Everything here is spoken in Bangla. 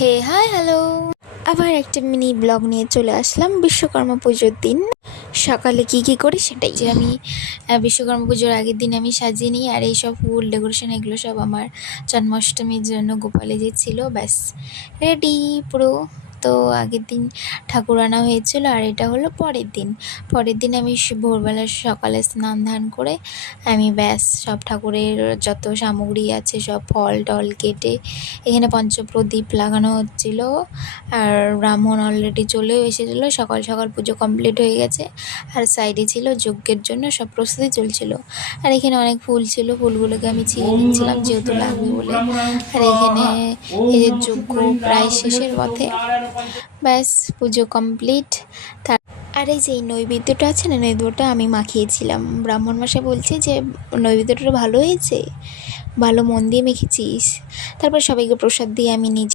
হে হাই হ্যালো, আবার একটা মিনি ব্লগ নিয়ে চলে আসলাম বিশ্বকর্মা পুজোর দিন। সকালে কি করি সেটাই যে আমি বিশ্বকর্মা পুজোর আগের দিন আমি সাজিয়ে নিই, আর এই সব ফুল ডেকোরেশন এগুলো সব আমার জন্মাষ্টমীর জন্য গোপালে যে ছিল, ব্যাস রেডি পুরো। তো আগের দিন ঠাকুর আনা হয়েছিল, আর এটা হলো পরের দিন আমি ভোরবেলা সকালে স্নান ধান করে আমি ব্যাস সব ঠাকুরের যত সামগ্রী আছে সব ফল টল কেটে এখানে পঞ্চপ্রদীপ লাগানো হচ্ছিল। আর ব্রাহ্মণ অলরেডি চলেও এসেছিলো, সকাল সকাল পুজো কমপ্লিট হয়ে গেছে। আর সাইডে ছিল যজ্ঞের জন্য সব প্রস্তুতি চলছিল। আর এখানে অনেক ফুল ছিল, ফুলগুলোকে আমি ছিঁড়ে নিচ্ছিলাম যেহেতু লাগবে বলে। আর এখানে এই যে যজ্ঞ প্রায় শেষের পথে, ব্যাস পুজো কমপ্লিট। আর এই যে এই নৈবেদ্যটা আছে না, নৈবেদ্যটা আমি মাখিয়েছিলাম। ব্রাহ্মণ মশাই বলছে যে নৈবেদ্যটা ভালো হয়েছে, ভালো মন দিয়ে মেখেছিস। তারপর সবাইকে প্রসাদ দিয়ে আমি নিজে